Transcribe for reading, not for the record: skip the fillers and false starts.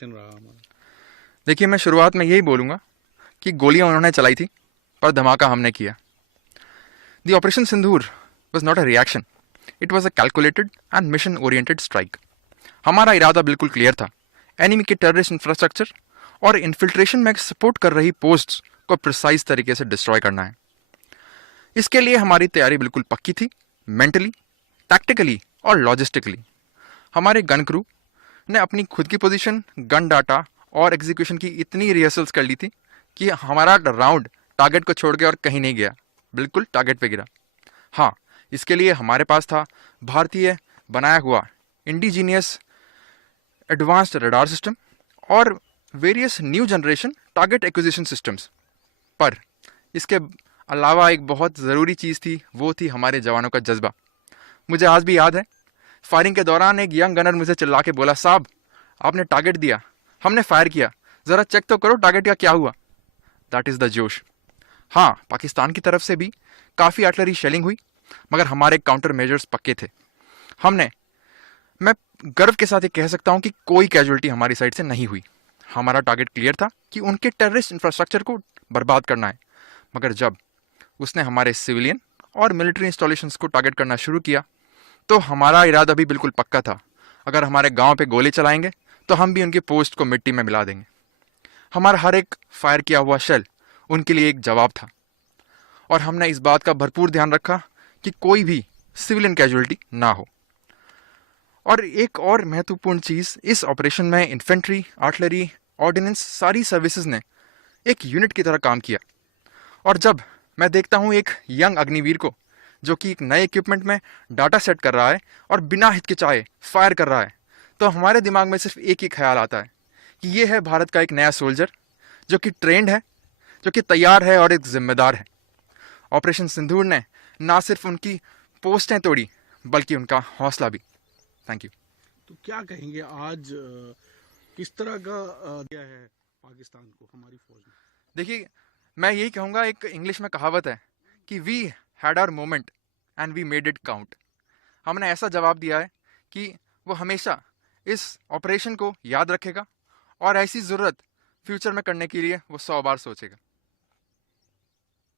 Reaction रहा हमारा? देखिए, मैं शुरुआत में यही बोलूँगा कि गोलियाँ उन्होंने चलाई थी, पर धमाका हमने किया। The operation Sindoor was not a reaction, it was a calculated and mission oriented strike. हमारा इरादा बिल्कुल क्लियर था, एनिमी के टेररिस्ट इंफ्रास्ट्रक्चर और इन्फिल्ट्रेशन में सपोर्ट कर रही पोस्ट्स को प्रिसाइज तरीके से डिस्ट्रॉय करना है। इसके लिए हमारी तैयारी बिल्कुल पक्की थी, मेंटली, टैक्टिकली और लॉजिस्टिकली। हमारे गन क्रू ने अपनी खुद की पोजीशन, गन डाटा और एग्जीक्यूशन की इतनी रिहर्सल्स कर ली थी कि हमारा राउंड टारगेट को छोड़ के और कहीं नहीं गया, बिल्कुल टारगेट पे गिरा। हाँ, इसके लिए हमारे पास था भारतीय बनाया हुआ इंडिजीनियस एडवांस्ड रडार सिस्टम और various new generation target acquisition systems. पर इसके अलावा एक बहुत ज़रूरी चीज़ थी, वो थी हमारे जवानों का जज्बा। मुझे आज भी याद है, फायरिंग के दौरान एक यंग गनर मुझे चिल्ला के बोला, साहब आपने टारगेट दिया, हमने फायर किया, ज़रा चेक तो करो टारगेट का क्या हुआ। दैट इज़ द जोश। हाँ, पाकिस्तान की तरफ से भी काफ़ी आर्टिलरी शेलिंग हुई, मगर हमारे काउंटर मेजर्स पक्के थे। हमने मैं गर्व के साथ ये कह सकता हूँ कि कोई कैजुअलिटी हमारी साइड से नहीं हुई। हमारा टारगेट क्लियर था कि उनके टेररिस्ट इंफ्रास्ट्रक्चर को बर्बाद करना है। मगर जब उसने हमारे सिविलियन और मिलिट्री इंस्टॉलेशंस को टारगेट करना शुरू किया, तो हमारा इरादा भी बिल्कुल पक्का था, अगर हमारे गांव पे गोली चलाएंगे तो हम भी उनकी पोस्ट को मिट्टी में मिला देंगे। हमारा हर एक फायर किया हुआ शेल उनके लिए एक जवाब था, और हमने इस बात का भरपूर ध्यान रखा कि कोई भी सिविलियन कैजुअलिटी ना हो। और एक और महत्वपूर्ण चीज़, इस ऑपरेशन में इन्फेंट्री, आर्टिलरी, ऑर्डिनेंस, सारी सर्विसेज ने एक यूनिट की तरह काम किया। और जब मैं देखता हूँ एक यंग अग्निवीर को जो कि एक नए इक्विपमेंट में डाटा सेट कर रहा है और बिना हिचकिचाए फायर कर रहा है, तो हमारे दिमाग में सिर्फ एक ही ख्याल आता है कि ये है भारत का एक नया सोल्जर जो कि ट्रेंड है, जो कि तैयार है और एक जिम्मेदार है। ऑपरेशन सिंदूर ने ना सिर्फ उनकी पोस्टें तोड़ी, बल्कि उनका हौसला भी। Thank you. तो क्या कहेंगे आज किस तरह का दिया है पाकिस्तान को हमारी फौज ने? देखिए, मैं यही कहूँगा, एक इंग्लिश में कहावत है कि we had our moment and we made it count. हमने ऐसा जवाब दिया है कि वो हमेशा इस ऑपरेशन को याद रखेगा और ऐसी ज़रूरत फ्यूचर में करने के लिए वो 100 बार सोचेगा।